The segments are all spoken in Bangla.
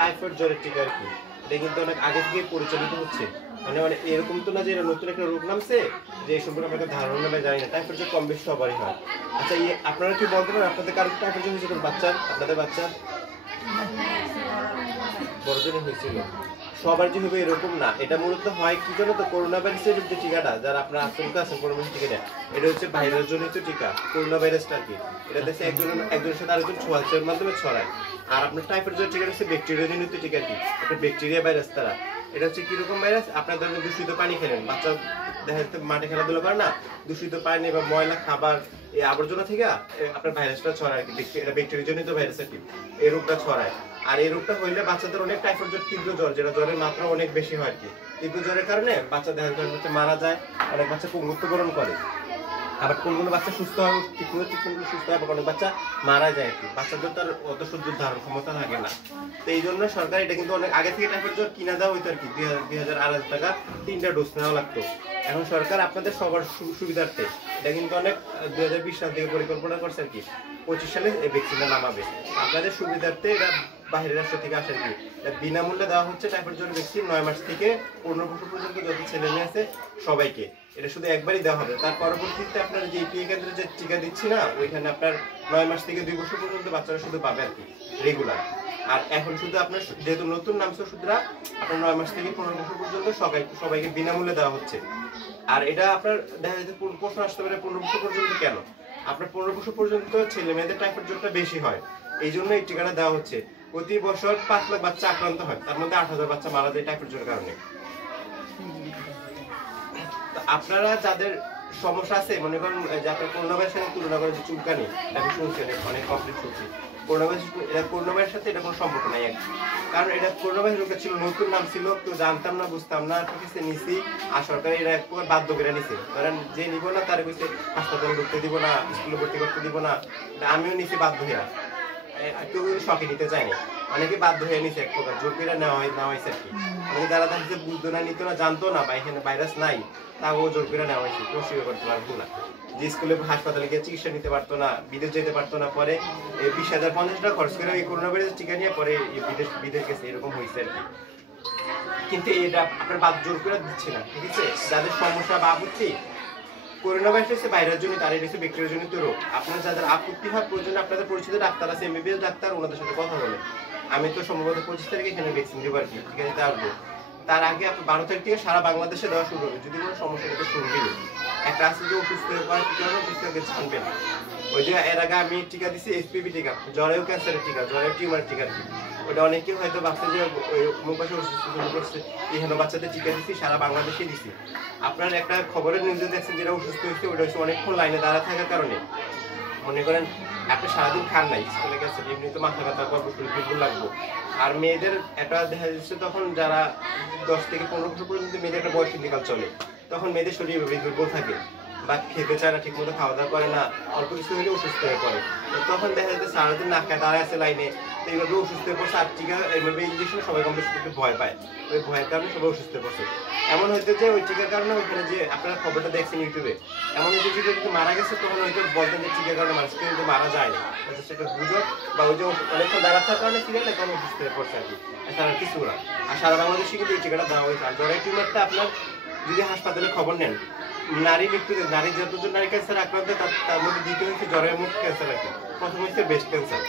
টাইফয়েড জ্বরের টিকা আর কি এটা কিন্তু অনেক আগে থেকে পরিচালিত হচ্ছে। মানে মানে এরকম তো না যে এটা নতুন একটা রোগ নামছে যে এই সম্পর্কে আপনাকে ধারণা নেই, জানি না। টাইফয়েড জ্বর কম বেশি সবারই হয়। আচ্ছা আপনারা কি বলতে পারেন আপনাদের কারো টাইফয়েড জ্বর হয়েছিল বাচ্চার, আপনাদের বাচ্চার বড়জনই হয়েছিল? সবার যে হবে এরকম না, এটা মূলত হয় কি জানো তো, করোনা ভাইরাসের যে টিকাটা যারা আপনার আতঙ্ক আছেন করোনা ভাইরাস টিকাটা, এটা হচ্ছে ভাইরাস জনিত টিকা। করোনা ভাইরাসটা আর কি এটা দেশে একজনের সাথে আরেকজন ছোঁয়াচের মাধ্যমে ছড়ায়। আর আপনার টাইফয়েড জ্বর টিকাটা হচ্ছে ব্যাকটেরিয়া জনিত টিকা আর কি, একটা ব্যাকটেরিয়া ভাইরাস তারা। এটা হচ্ছে কিরকম ভাইরাস, আপনার ধরেন দূষিত পানি খেলেন, বাচ্চা দেখা যাচ্ছে মাঠে খেলাধুলা করে না, দূষিত পানি বা ময়লা খাবার এই আবর্জনা থেকে আপনার ভাইরাসটা ছড়ায় আর কি। এটা ব্যাকটেরিয়া জনিত ভাইরাস আর কি, এই রোগটা ছড়ায়। আর এই রোগটা হইলে বাচ্চাদের অনেক টাইফয়েড জ্বর, তীব্র জ্বর, যেটা জ্বরের মাত্রা অনেক বেশি হয় আর কি। তীব্র জ্বরের কারণে বাচ্চা দেখা যাচ্ছে মারা যায়, অনেক বাচ্চা মৃত্যুবরণ করে। আবার কোন কোন বাচ্চা সুস্থ হয়, ট্রিটমেন্ট সুস্থ হয়, আবার অনেক বাচ্চা মারা যায় আর কি। বাচ্চাদের তো আর অত সহ্য ধারণ ক্ষমতা থাকে না। তো এই জন্য সরকার এটা কিন্তু অনেক আগে থেকে টাইফয়েড জ্বর কিনা দেওয়া হইতো আর কি, 2000-2500 টাকা 3টা ডোজ নেওয়া লাগতো। এখন সরকার আপনাদের সবার সুবিধার্থে এটা কিন্তু অনেক 2020 সাল থেকে পরিকল্পনা করছে আর কি, 25 সালে এই ভ্যাকসিনটা নামাবে। আপনাদের সুবিধার্থে এটা বাইরের রাষ্ট্র থেকে আসে আর কি। বিনামূল্যে দেওয়া হচ্ছে টাইফয়েড জ্বর ভ্যাকসিন 9 মাস থেকে 15 বছর পর্যন্ত যত ছেলে মেয়ে আছে সবাইকে। এটা শুধু একবারই দেওয়া হবে, তার পরবর্তীতে আপনার যে পিএ কেন্দ্রে যে টিকা দিচ্ছি না, ওইখানে আপনার 9 মাস থেকে 2 বছর পর্যন্ত বাচ্চারা শুধু পাবে আর কি, রেগুলার। আর এখন শুধু আপনার যেহেতু নতুন নামছে ওষুধরা, আপনার 9 মাস থেকে 15 বছর পর্যন্ত সবাইকে বিনামূল্যে দেওয়া হচ্ছে। আর এটা আপনার দেখা যাচ্ছে প্রশ্ন আসতে পারে 15 বছর পর্যন্ত কেন? আপনার 15 বছর পর্যন্ত ছেলে মেয়েদের টাইফয়েড জ্বরটা বেশি হয়, এই জন্য এই টিকাটা দেওয়া হচ্ছে। প্রতি বছর 5 লাখ বাচ্চা আক্রান্ত হয়, তার মধ্যে 8,000 বাচ্চা মারা যায় টাইফয়েড জ্বরের কারণে। আপনারা যাদের সমস্যা আছে, মনে করেন যে আপনার করোনা ভাইরাসের সাথে তুলনা করে যে চুলকানি, আমি শুনছি অনেক কমপ্লিট শুনছি, করোনা ভাইরাসের সাথে এটা কোনো সম্পর্ক নাই। কারণ এটা করোনা ভাইরাস রোগটা ছিল, নতুন নাম ছিল, তো জানতাম না, বুঝতাম না, ঠিক আছে, নিছি। আর সরকার এরা এক প্রকার বাধ্য করে নিছে, কারণ যে নিব না তার কইছে হাসপাতালে ঢুকতে দিব না, স্কুলে ভর্তি করতে দিব না। আমিও নিছি বাধ্য হইয়া, কেউ শখে নিতে চায়নি, অনেকে বাধ্য হয়ে নিছে, এক প্রকার জোর করে নেওয়া হয়েছে আর কি। অনেকে যারা দেখছে বুঝতো না, নিত না, জানতো না বা এখানে ভাইরাস নাই, তাও জোর করে নেওয়া হয়েছে, কেউ স্বীকার করতে পারতো না। যে স্কুলে হাসপাতালে গিয়ে চিকিৎসা নিতে পারতো না, বিদেশ যেতে পারতো না, পরে 20,000-50,000 টাকা খরচ করে এই করোনা ভাইরাস টিকা নিয়ে পরে বিদেশ গেছে, এরকম হয়েছে আর কি। কিন্তু এটা আপনার বাদ জোর করে দিচ্ছে না, ঠিক আছে। যাদের সমস্যা বা আপত্তি, করোনা ভাইরাস হচ্ছে ভাইরাস জনিত, আর এটা হচ্ছে ব্যাকটেরিয়া জনিত রোগ। আপনার যাদের আপত্তি হয়, প্রয়োজনে আপনাদের পরিচিত ডাক্তার আছে, এমবিবিএস ডাক্তার, ওনাদের সাথে কথা বলেন। আমি তো সম্ভবত 25 তারিখে এখানে ভ্যাকসিন দেবো আর কি, ঠিক আছে, আসবো। তার আগে আপনি 12 তারিখ থেকে সারা বাংলাদেশে দেওয়া শুরু হবে, যদি কোনো সমস্যা এটা শুনবেন। একটা আছে যে অসুস্থ হয়ে পড়ে টিকা জানবেন, ওই যে এর আগে আমি টিকা দিচ্ছি এসপিভি টিকা, জ্বরেও ক্যান্সারের টিকা, জ্বরেও টিউমারের টিকা দিচ্ছি। ওটা অনেকে হয়তো ভাবছে যে মুখ পাশে অসুস্থ শুরু করছে, এখানে বাচ্চাদের টিকা দিচ্ছি, সারা বাংলাদেশে দিচ্ছি। আপনার একটা খবরের নিউজে দেখছেন যেটা অসুস্থ হয়েছে, ওটা হচ্ছে অনেকক্ষণ লাইনে দাঁড়া থাকার কারণে। মনে করেন আপনি সারাদিন খান নাই, স্কুলে গেছেন, এমনি তো মাথা ব্যথা করবো, শরীর দুর্বল লাগবো। আর মেয়েদের একটা দেখা যাচ্ছে তখন যারা 10 থেকে 15 বছর পর্যন্ত মেয়েদের একটা বয়সন্ধিকাল চলে, তখন মেয়েদের শরীর দুর্বল থাকে বা খেতে চায় না, ঠিক মতো খাওয়া দাওয়া করে না, অল্প কিছু হলে অসুস্থ হয়ে পড়ে। তখন দেখা যাচ্ছে সারাদিন না খায় দাঁড়ায় আছে লাইনে, তো এইভাবে অসুস্থ হয়ে পড়ছে। আর টিকা এইভাবে ইঞ্জেকশন সবাই কম বেশি একটু ভয় পায়, ওই ভয়ের কারণে সবাই অসুস্থ হয়ে পড়ছে। এমন হইতে যে ওই টিকার কারণে ওইখানে যে আপনারা খবরটা দেখছেন ইউটিউবে, এমন হইতে যে যদি মারা গেছে, তখন হয়তো বলতেন যে টিকার কারণে মানুষ কিন্তু মারা যায় না, সেটা গুজব বা ওই যে অনেকক্ষণ দাঁড়া থাকার কারণে টিকা তখন অসুস্থ হয়ে পড়ছে আর কি, তারা কিছু না। আর সারা বাংলাদেশে কিন্তু এই টিকাটা দেওয়া হয়েছে। আর জ্বরের টিউমারটা আপনার যদি হাসপাতালে খবর নেন, নারী মৃত্যুতে, নারী যতজন নারী ক্যান্সার আক্রান্ত, তার মধ্যে দ্বিতীয় হচ্ছে জ্বরের মুখ ক্যান্সার আর কি, প্রথম হচ্ছে ব্রেস্ট ক্যান্সার,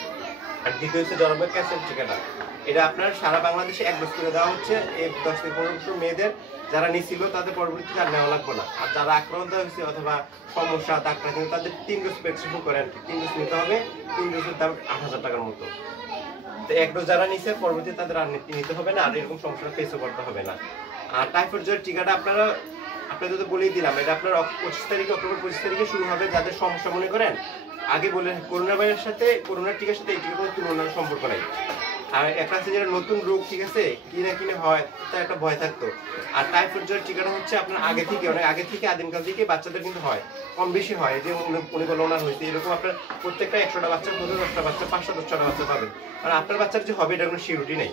আর দ্বিতীয় হচ্ছে জ্বরের ক্যান্সার টিকাটা। এটা আপনার সারা বাংলাদেশে 1 ডোজ করে দেওয়া হচ্ছে। এই 10 থেকে 15 বছর মেয়েদের যারা নিছিল তাদের পরবর্তীতে আর নেওয়া লাগবে না। আর যারা আক্রান্ত হয়েছে অথবা সমস্যা ডাক্তার কিন্তু তাদের 3 ডোজ প্রেসক্রিপশন করেন, 3 ডোজ নিতে হবে, 3 ডোজের দাম 8,000 টাকার মতো। তো 1 ডোজ যারা নিছে পরবর্তীতে তাদের আর নিতে হবে না, আর এরকম সমস্যা ফেসও করতে হবে না। আর টাইফয়েড জ্বরের টিকাটা আপনাদের তো বলেই দিলাম, এটা আপনার 25 তারিখে, অক্টোবর 25 তারিখে শুরু হবে। যাদের সমস্যা মনে করেন, আগে বলে করোনা ভাইরাসের সাথে, করোনার টিকার সাথে এই টিকার কোনো তুলনার সম্পর্ক নাই। আর একটা আছে যেটা নতুন রোগ, ঠিক আছে, কিনে হয়, তার একটা ভয় থাকতো। আর টাইফয়েড জ্বরের টিকাটা হচ্ছে আপনার আগে থেকে, অনেক আগে থেকে, আদিমকাল থেকে বাচ্চাদের কিন্তু হয়, কম বেশি হয়, যে উনি বলে ওনার হয়েছে এরকম। আপনার প্রত্যেকটা 100টা বাচ্চা, 10টা বাচ্চা, 5-10টা বাচ্চা পাবেন। আর আপনার বাচ্চার যে হবে এটার কোনো সিউরিটি নেই,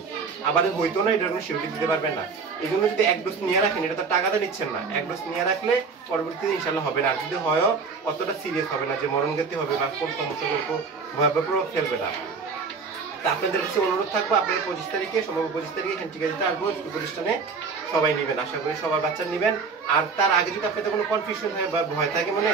আবার হইতো না, এটার কোনো সিউরিটি দিতে পারবেন না। এই জন্য যদি 1 ডোজ নিয়ে রাখেন, এটা তো টাকাটা নিচ্ছেন না, 1 ডোজ নিয়ে রাখলে পরবর্তীতে ইনশাল্লাহ হবে না। আর যদি হয়ও অতটা সিরিয়াস হবে না যে মরণঘাতী হবে বা কোন সমস্যা করবো, ভয়াবহ প্রভাব ফেলবে না। তা আপনাদের কাছে অনুরোধ থাকবো, আপনারা 25 তারিখে সম্ভব 25 তারিখে এখানে টিকা দিতে আসবো প্রতিষ্ঠানে, সবাই নেবেন, আশা করি সবার বাচ্চা নেবেন। আর তার আগে যদি আপনাদের কোনো কনফিউশন হয় বা ভয় থাকে মনে,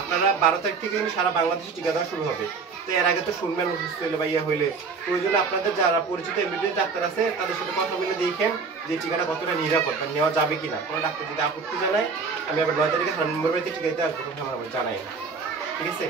আপনারা 12 তারিখ থেকে কিন্তু সারা বাংলাদেশে টিকা দেওয়া শুরু হবে। তো এর আগে তো শুনবেন অসুস্থ হইলে বা ইয়ে হইলে, প্রয়োজনে আপনাদের যারা পরিচিত এমবিবিএস ডাক্তার আছে তাদের সাথে কথা বলে দেখেন যে টিকাটা কতটা নিরাপদ বা নেওয়া যাবে কিনা। কোনো ডাক্তার যদি আপত্তি জানায়, আমি আবার 9 তারিখে হারান নম্বর বাড়িতে টিকা দিতে আসবো, তখন আমার জানাই না, ঠিক আছে?